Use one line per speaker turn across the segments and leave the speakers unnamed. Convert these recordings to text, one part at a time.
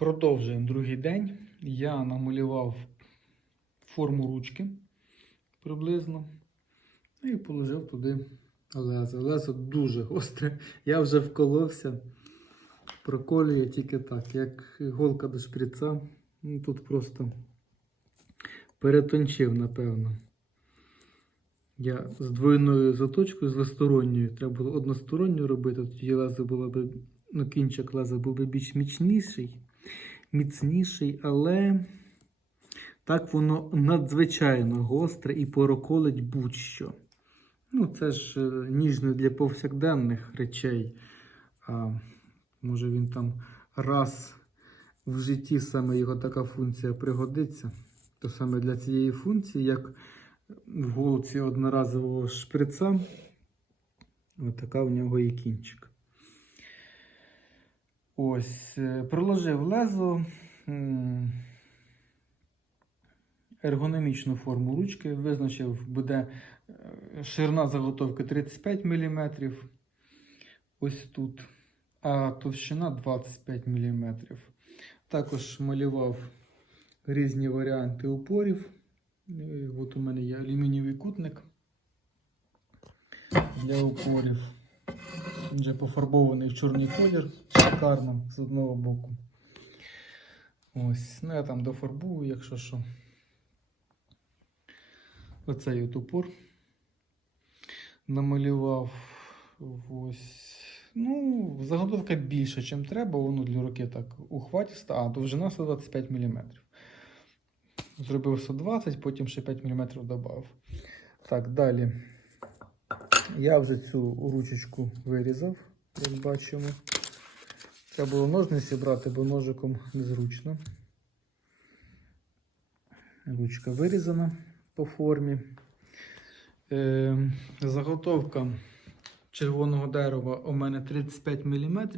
Продовжуємо другий день. Я намалював форму ручки приблизно. І положив туди лезо. Лезо дуже гостре. Я вже вколовся. Проколює тільки так, як голка до шприца. Ну, тут просто перетончив, напевно. Я з двойною заточкою, з двосторонньою. Треба було односторонню робити. Тоді лезо було б, ну, кінчик леза був би більш міцніший, міцніший, але так воно надзвичайно гостре і пороколить будь-що. Ну, це ж е, ніжне для повсякденних речей. А може він там раз в житті саме його така функція пригодиться. То саме для цієї функції, як в голці одноразового шприца, отака в нього і кінчик. Ось, е, приложив лезо, ергономічну форму ручки, визначив, буде е, ширина заготовки 35 мм. Ось тут, а товщина 25 мм. Також малював різні варіанти упорів. Е, От у мене є алюмінієвий кутник для упорів. Вже пофарбований в чорний колір. Шикарно з одного боку. Ось. Ну, я там дофарбую, якщо що. Оцей от упор намалював. Ось. Ну, заготовка більша, ніж треба, воно для руки так ухватіста, а довжина 125 мм. Зробив 120, потім ще 5 мм додав. Так, далі. Я вже цю ручечку вирізав, як бачимо. Треба було ножниці брати, бо ножиком незручно. Ручка вирізана по формі. Е, заготовка червоного дерева у мене 35 мм,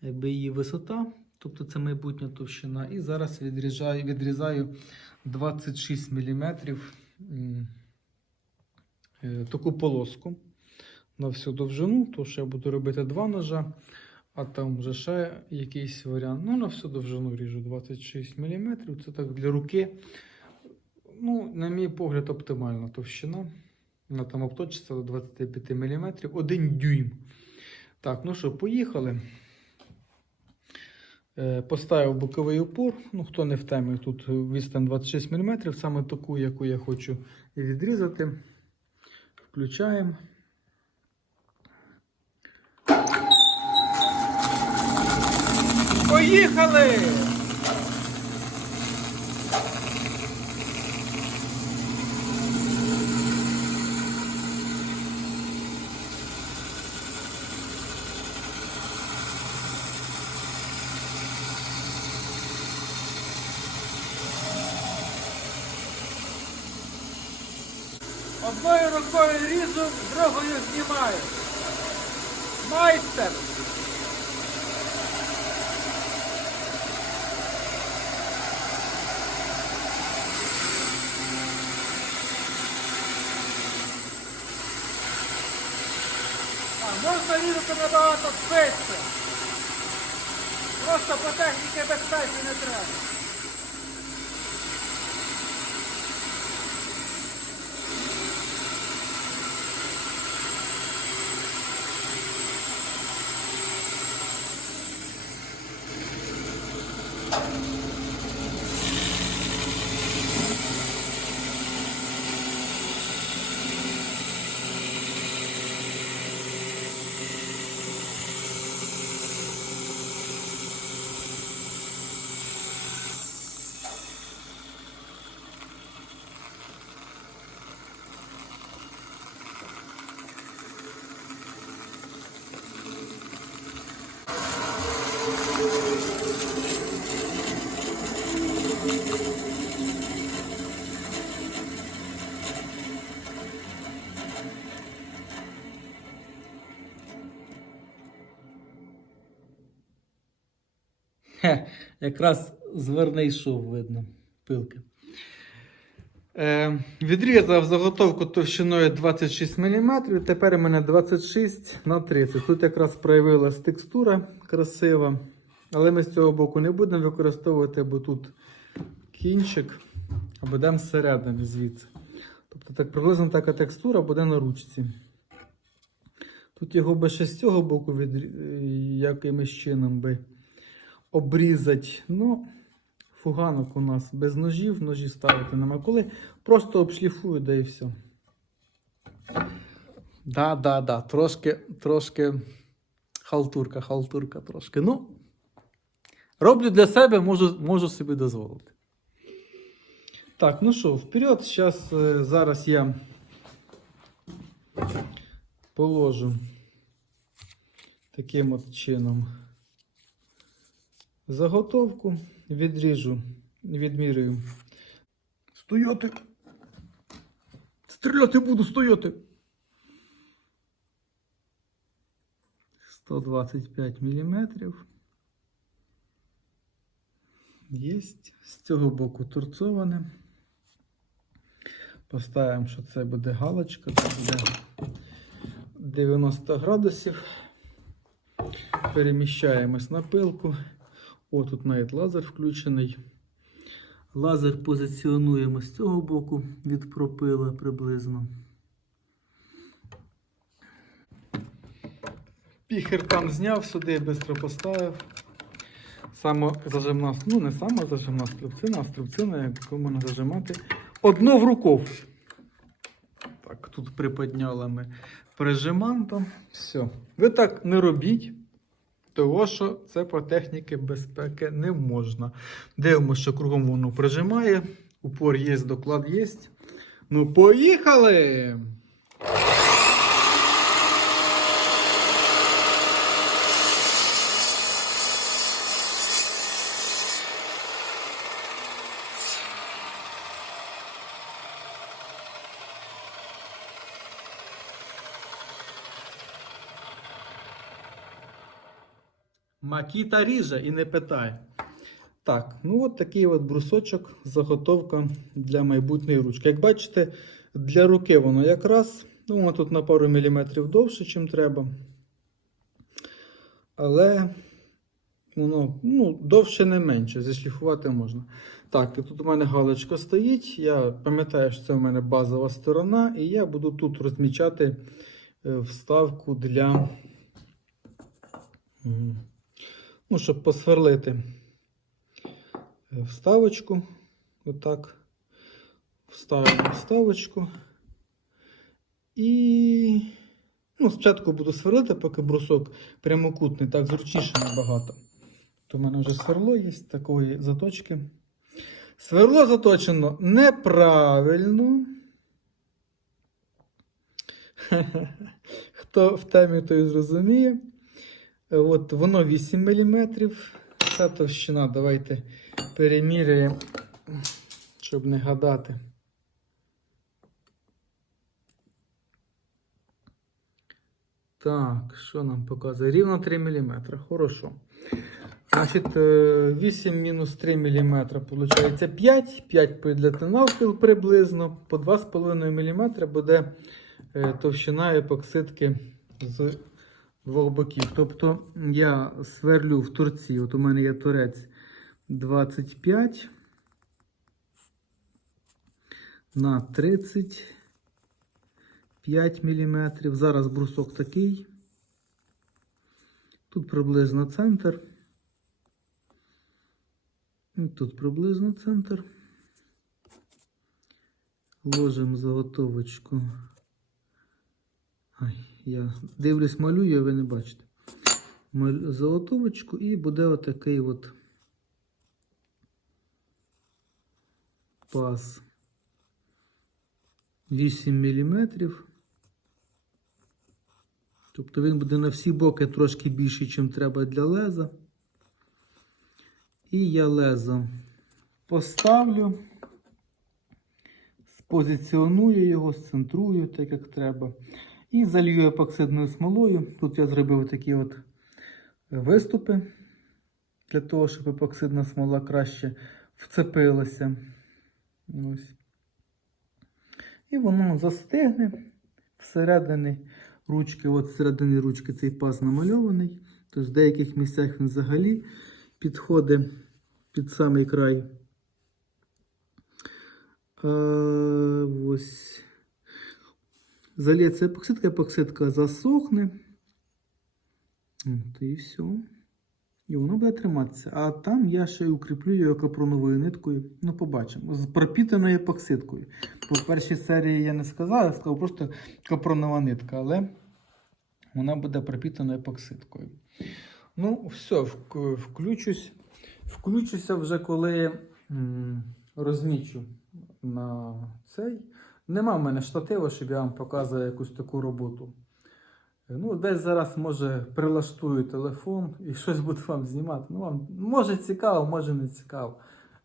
якби її висота, тобто це майбутня товщина. І зараз відрізаю 26 мм таку полоску на всю довжину, то що я буду робити два ножа, а там вже ще якийсь варіант. Ну, на всю довжину ріжу 26 мм. Це так для руки. Ну, на мій погляд, оптимальна товщина. Вона там обточиться до 25 мм. Один дюйм. Так, ну що, поїхали. Е, Поставив боковий опор. Ну, хто не в темі, тут відстань 26 мм, саме таку, яку я хочу відрізати. Включаємо. Поїхали! Одною рукою ріжу, другою знімаю. Майстер! А, можна різати набагато швидше. Просто по техніці безпеки не треба. Хе, якраз зверний шов видно, пилки. Е, відрізав заготовку товщиною 26 мм. Тепер у мене 26 на 30. Тут якраз проявилась текстура красива. Але ми з цього боку не будемо використовувати, бо тут кінчик, а будемо зсередини звідси. Тобто так приблизно така текстура буде на ручці. Тут його би ще з цього боку від... якимось чином би обрізати. Ну, фуганок у нас без ножів, ножі ставити нема коли. Просто обшліфую, да і все. Да, да, да. Трошки, трошки халтурка, халтурка трошки. Ну, роблю для себе, можу, можу собі дозволити. Так, ну що, вперед. Зараз, зараз я положу таким от чином заготовку, відріжу, відмірюю. Стояти! Стріляти буду, стояти! 125 міліметрів. Єсть. З цього боку торцоване. Поставимо, що це буде галочка, це буде 90 градусів. Переміщаємось на пилку. О, тут навіть лазер включений. Лазер позиціонуємо з цього боку від пропила приблизно. Піхер там зняв сюди, швидко поставив. Саме зажимна, ну не сама зажимна струбцина, а струбцина, яку можна зажимати одно в рукав. Так, тут приподняли ми прижимантом. Все. Ви так не робіть, того що це про техніки безпеки не можна. Дивимося, що кругом воно прижимає. Упор є, доклад є. Ну, поїхали! Макіта ріже і не питає. Так, ну от такий от брусочок, заготовка для майбутньої ручки. Як бачите, для руки воно якраз, ну, воно тут на пару міліметрів довше, ніж треба. Але воно ну, довше не менше, зішліфувати можна. Так, і тут у мене галочка стоїть. Я пам'ятаю, що це у мене базова сторона, і я буду тут розмічати е, вставку для. Ну, щоб посверлити е, вставочку. Отак. Вставимо вставочку. І ну, спочатку буду сверлити, поки брусок прямокутний, так зручніше набагато. То в мене вже сверло є такої заточки. Сверло заточено неправильно. Хто в темі, той зрозуміє. Е, От воно 8 мм. Ця товщина давайте переміряємо, щоб не гадати. Так, що нам показує? Рівно 3 мм. Хорошо. Значить, е, 8 мінус 3 мм, виходить 5. 5 підляти навпіл приблизно. По 2,5 мм буде е, товщина епоксидки з двох боків. Тобто я сверлю в торці, от у мене є торець 25 на 35 мм. Зараз брусок такий. Тут приблизно центр. І Тут приблизно центр. Ложимо заготовочку. Ай, я дивлюсь, малюю, а ви не бачите. Малю заготовочку і буде отакий от паз 8 мм. Тобто він буде на всі боки трошки більший, ніж треба для леза. І я лезо поставлю, спозиціоную його, сцентрую, так як треба. І залью епоксидною смолою. Тут я зробив такі от виступи, для того, щоб епоксидна смола краще вцепилася. Ось. І воно застигне всередині ручки, от всередині ручки цей паз намальований. Тобто в деяких місцях він взагалі підходить під самий край. А, ось. Заліється епоксидка, епоксидка засохне. От і все. І воно буде триматися. А там я ще й укріплю його капроновою ниткою. Ну, побачимо. З пропітаною епоксидкою. По першій серії я не сказав, я сказав просто капронова нитка, але вона буде пропітана епоксидкою. Ну, все, включусь. Включуся вже коли розмічу на цей. Нема в мене штатива, щоб я вам показував якусь таку роботу. Ну, десь зараз, може, прилаштую телефон і щось буду вам знімати. Ну, вам може цікаво, може не цікаво.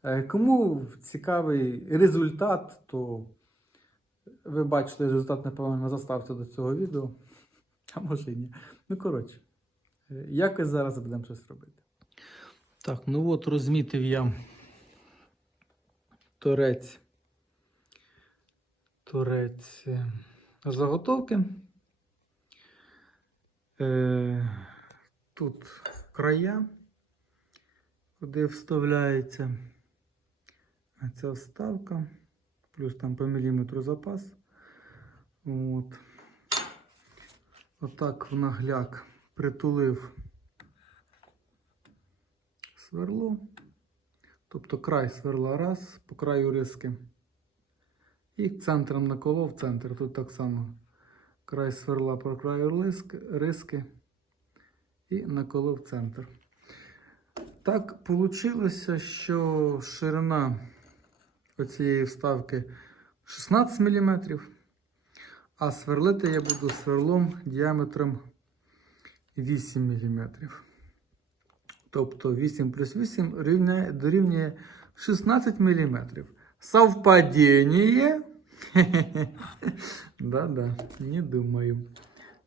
Е, Кому цікавий результат, то ви бачите результат, напевно, на до цього відео. А може і ні. Ну, коротше, е, якось зараз будемо щось робити. Так, ну от розмітив я торець. Торець е, заготовки. Е, тут края, куди вставляється ця вставка, плюс там по міліметру запас. От. Отак в нагляк притулив сверло. Тобто край сверла раз, по краю риски. І центром наколов центр. Тут так само край сверла по краю риски і наколов центр. Так вийшло, що ширина оцієї вставки 16 мм, а сверлити я буду сверлом діаметром 8 мм. Тобто 8 плюс 8 рівняє, дорівнює 16 мм. Совпадіння? Да-да, не думаю.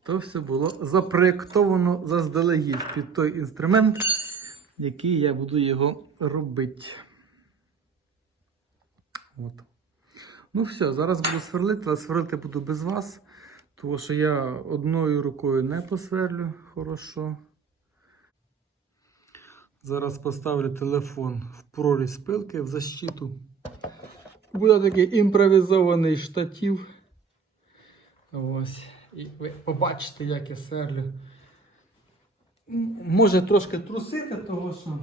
То все було запроєктовано заздалегідь під той інструмент, який я буду його робити. От. Ну все, зараз буду сверлити, але сверлити буду без вас, тому що я одною рукою не посверлю хорошо. Зараз поставлю телефон в прорізь пилки в защиту. Буде такий імпровізований штатив. Ось. І ви побачите, як я сверлю. Може трошки трусити, того що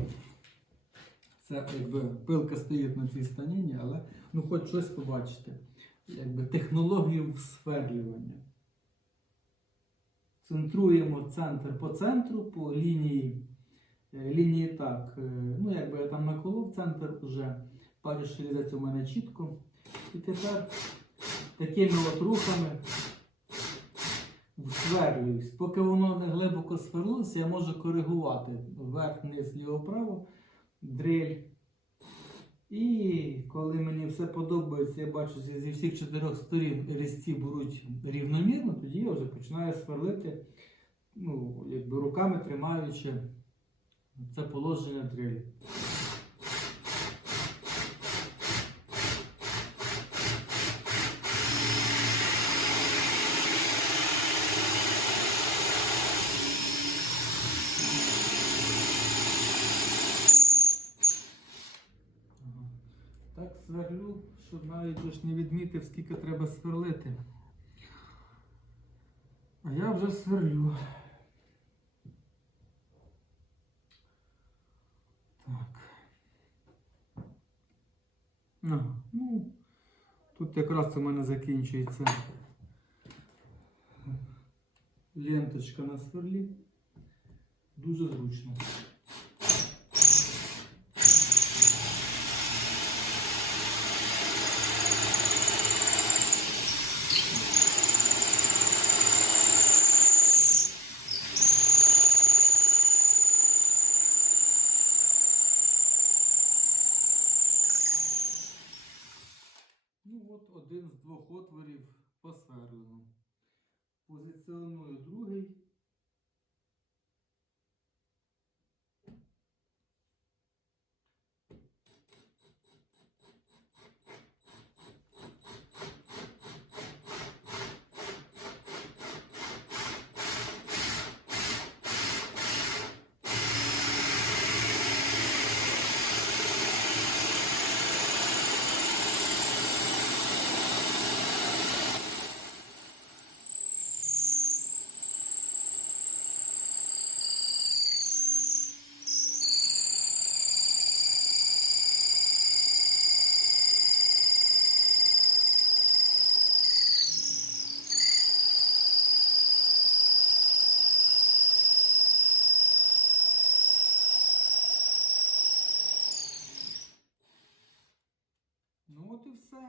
це якби пилка стоїть на цій станіні, але ну хоч щось побачите. Якби технологію сверлювання. Центруємо центр по центру, по лінії. Е, Лінії так. е, Ну, якби я там наколов центр вже. Бачу, що у мене чітко. І тепер такими от рухами сверлююсь. Поки воно не глибоко сверлилося, я можу коригувати вверх, вниз, ліво, право, дрель. І коли мені все подобається, я бачу зі зі всіх чотирьох сторін різці беруть рівномірно, тоді я вже починаю сверлити, ну, якби руками тримаючи це положення дрелі. Ага. Так сверлю, щоб навіть ж не відмітив, скільки треба сверлити. А я вже сверлю. Так. Ага, ну, тут якраз у мене закінчується ленточка на сверлі. Дуже зручно. Ну от один з двох отворів посверлено. Позиціоную другий. все.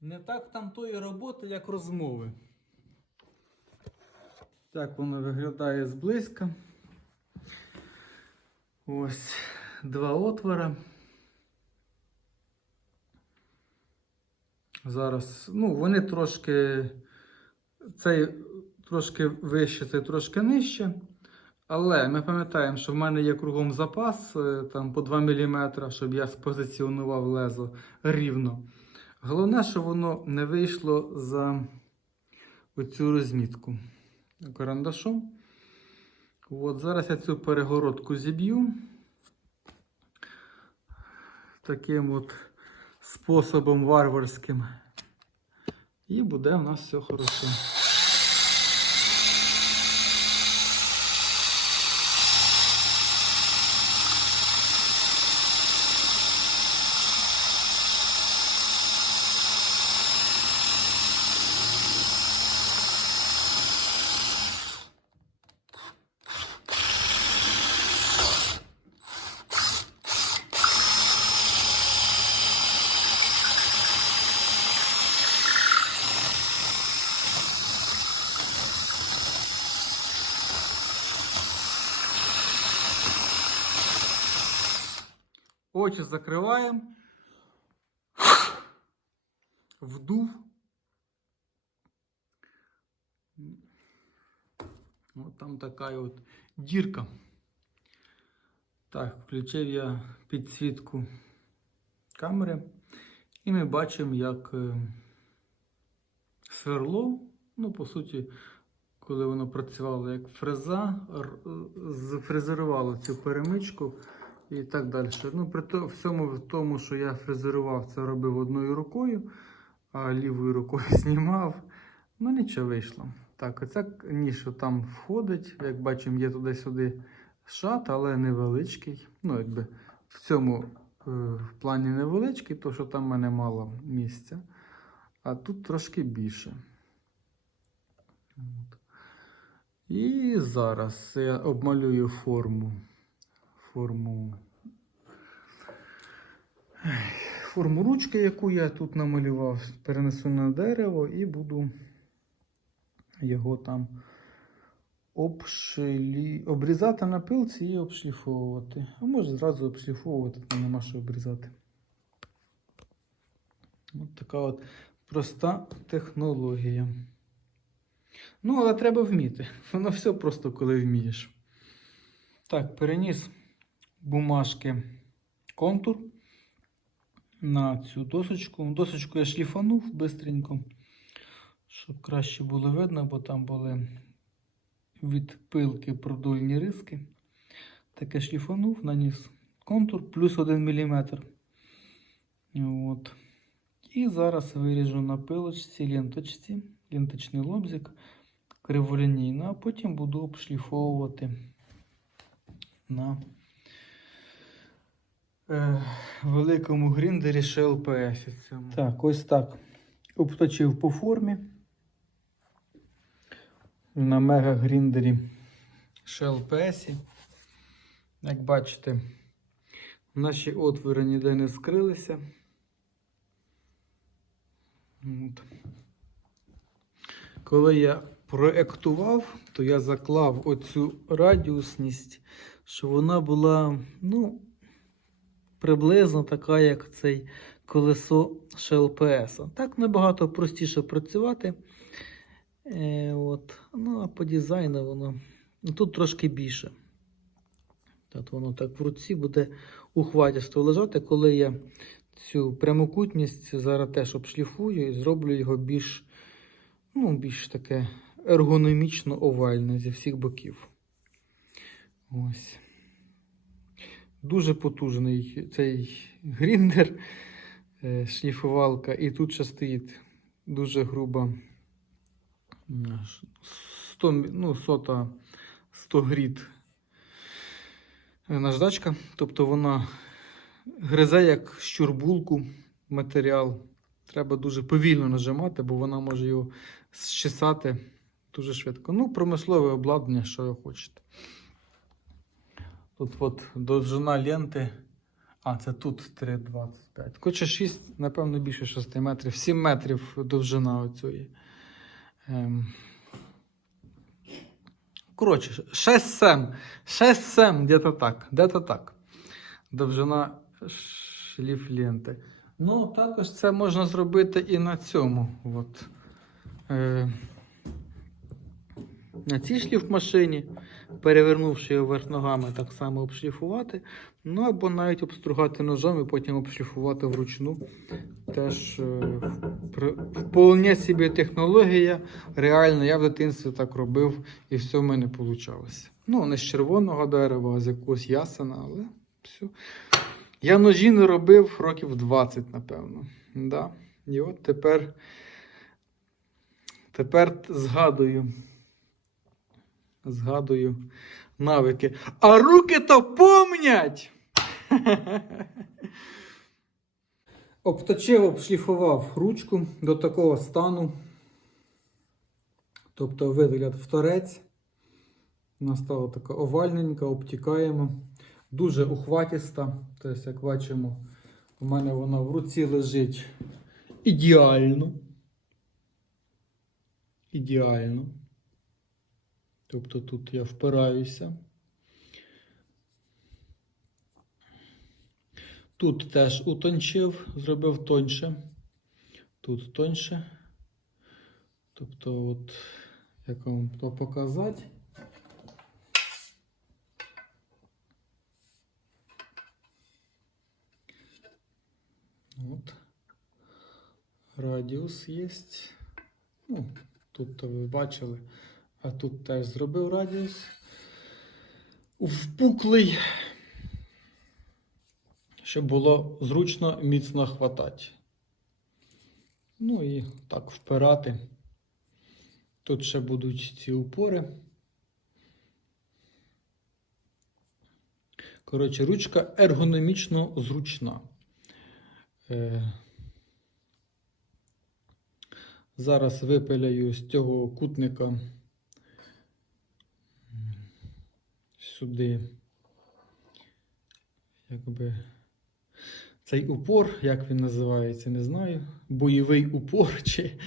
Не так там тої роботи, як розмови. Так воно виглядає зблизька. Ось два отвора. Зараз, ну, вони трошки, цей трошки вище, цей трошки нижче. Але ми пам'ятаємо, що в мене є кругом запас е, там, по 2 мм, щоб я спозиціонував лезо рівно. Головне, що воно не вийшло за оцю розмітку карандашом. От, зараз я цю перегородку зіб'ю. Таким от способом варварським. І буде в нас все хорошо. Очі закриваємо. Вдув. От там така от дірка. Так, включив я підсвітку камери. І ми бачимо, як е, сверло, ну, по суті, коли воно працювало як фреза, р- зфрезерувало цю перемичку і так далі. Ну, при то, всьому тому, що я фрезерував, це робив одною рукою, а лівою рукою знімав. Ну, нічого вийшло. Так, оця ніж там входить. Як бачимо, є туди-сюди шат, але невеличкий. Ну, якби в цьому е, плані невеличкий, то що там в мене мало місця. А тут трошки більше. От. І зараз я обмалюю форму. Форму. Форму ручки, яку я тут намалював, перенесу на дерево і буду його там обшлі... обрізати на пилці і обшліфовувати. А може зразу обшліфовувати, там нема що обрізати. От така от проста технологія. Ну, але треба вміти. Воно все просто коли вмієш. Так, переніс бумажки контур на цю досочку. Досочку я шліфанув бистренько, щоб краще було видно, бо там були від пилки продольні риски. Таке шліфанув, наніс контур плюс 1 мм. От. І зараз виріжу на пилочці ленточці, ленточний лобзик криволінійно, а потім буду обшліфовувати на великому гріндері PS. цьому. Так, ось так. Обточив по формі. На мега гріндері Shell PS. Як бачите, наші отвори ніде не скрилися. От. Коли я проектував, то я заклав оцю радіусність, що вона була, ну, приблизно така, як цей колесо ШЛПС. Так набагато простіше працювати. Е, от. Ну, а по дизайну воно ну, тут трошки більше. Тут воно так в руці буде ухватісто лежати, коли я цю прямокутність зараз теж обшліфую і зроблю його більш, ну, більш таке ергономічно овальне зі всіх боків. Ось. Дуже потужний цей гріндер, е, шліфувалка, і тут ще стоїть дуже груба 100, ну, сота 100 гріт наждачка. Тобто вона гризе як щурбулку матеріал. Треба дуже повільно нажимати, бо вона може його зчесати дуже швидко. Ну, промислове обладнання, що ви хочете. Тут от довжина ленти А, це тут 3,25. Хоче 6, напевно, більше 6 метрів. 7 метрів довжина оцієї. Ем. Коротше, 6-7. 6-7, где-то так. Де-то так. Довжина шліф ленти. Ну, також це можна зробити і на цьому. От. Е, на цій шліфмашині, перевернувши його вверх ногами, так само обшліфувати. Ну або навіть обстругати ножом і потім обшліфувати вручну. Теж е, вполне собі технологія. Реально, я в дитинстві так робив, і все в мене вийшло. Ну, не з червоного дерева, а з якогось ясена, але все. Я ножі не робив років 20, напевно. Да. І от тепер, тепер згадую. Згадую навики. А руки то помнять! Обточив, обшліфував ручку до такого стану. Тобто вигляд в торець. Вона стала така овальненька, обтікаємо. Дуже ухватіста. Тобто, як бачимо, у мене вона в руці лежить ідеально. Ідеально. Тобто тут я впираюся. Тут теж утончив, зробив тоньше. Тут тоньше. Тобто, от, як вам то показати. От. Радіус є. Ну, тут то ви бачили. А тут теж зробив радіус. Впуклий, щоб було зручно міцно хватати. Ну і так впирати. Тут ще будуть ці упори. Коротше, ручка ергономічно зручна. Е, Зараз випиляю з цього кутника сюди, якби цей упор, як він називається, не знаю. Бойовий упор чи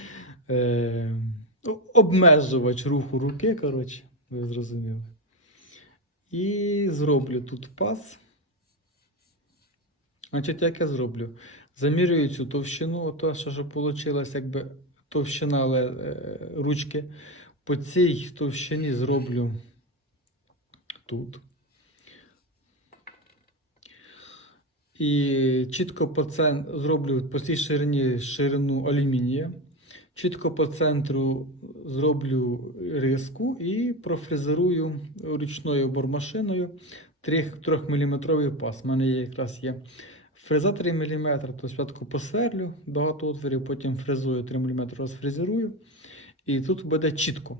е, обмежувач руху руки, коротше, ви зрозуміли. І зроблю тут пас. Значить, як я зроблю? Замірюю цю товщину, ото, що ж вийшло, якби товщина але, е, ручки. По цій товщині зроблю тут. І чітко по центру зроблю по цій ширині ширину алюмінія. Чітко по центру зроблю риску і профрезерую ручною бормашиною 3-мм пас. У мене якраз є фреза 3 мм, то спочатку посверлю багато отворів, потім фрезою 3 мм розфрезерую. І тут буде чітко.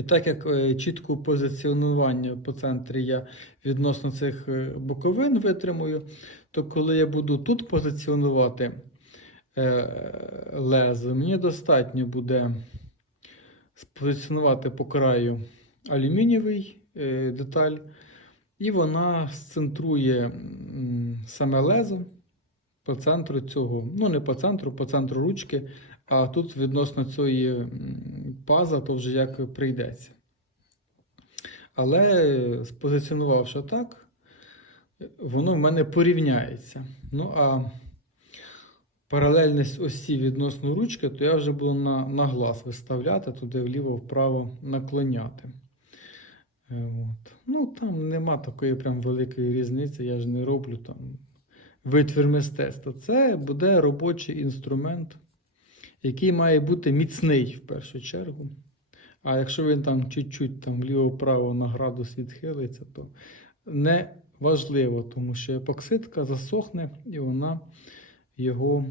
І так як е, чітко позиціонування по центрі я відносно цих е, боковин витримую, то коли я буду тут позиціонувати е, лезо, мені достатньо буде спозиціонувати по краю алюмінієвий деталь, і вона сцентрує саме лезо по центру цього, ну не по центру, по центру ручки, а тут відносно цієї паза, то вже як прийдеться. Але спозиціонувавши так, воно в мене порівняється. Ну, а паралельність осі відносно ручки, то я вже буду на, на глаз виставляти, туди вліво-вправо наклоняти. Е, От. Ну, там нема такої прям великої різниці, я ж не роблю там витвір мистецтва. Це буде робочий інструмент, який має бути міцний в першу чергу. А якщо він там чуть-чуть там вліво-право на градус відхилиться, то не важливо, тому що епоксидка засохне і вона його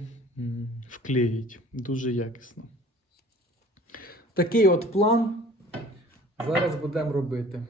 вклеїть дуже якісно. Такий от план зараз будемо робити.